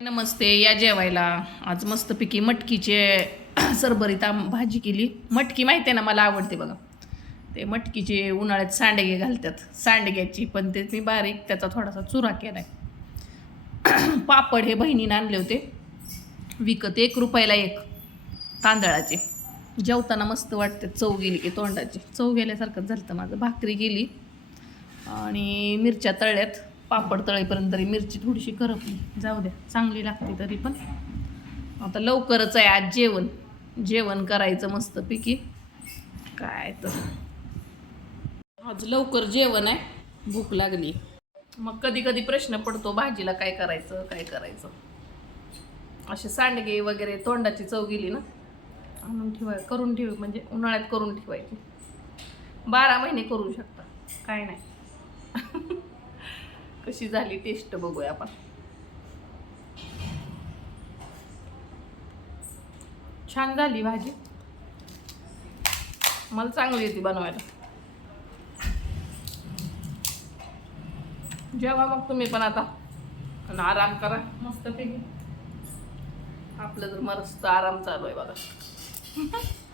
नमस्ते या जेवायला. आज मस्तपैकी मटकीचे सरभरीत भाजी केली. मटकी माहिती आहे ना मला आवडते बघा. ते मटकीचे उन्हाळ्यात सांडगे घालतात. सांडग्याची पण ते मी बारीक त्याचा थोडासा चुरा केला आहे पापड हे बहिणीने आणले होते. विकत एक रुपयाला एक तांदळाचे. जेवताना मस्त वाटते चव गेली की तोंडाची. चव गेल्यासारखंच झालं माझं. भाकरी गेली आणि मिरच्या तळल्यात. पापड तळेपर्यंत तरी मिरची थोडीशी करपली. जाऊ द्या चांगली लागते तरी पण. आता लवकरच आहे आज जेवण. जेवण करायचं मस्तपैकी. काय तर. आज लवकर जेवण आहे. भूक लागली. मग कधी कधी प्रश्न पडतो भाजीला काय करायचं काय करायचं. असे सांडगे वगैरे तोंडाची चव गेली ना. आणून ठेवाय करून ठेव म्हणजे उन्हाळ्यात करून ठेवायची. बारा महिने करू शकता. काय नाही. कशी झाली टेस्ट बघूया आपण. छान झाली भाजी. मला चांगली होती बनवायला. जेव्हा मग तुम्ही पण आता. आणि आराम करा. मस्तपैकी. आपलं तर मस्त आराम चालू आहे बघा.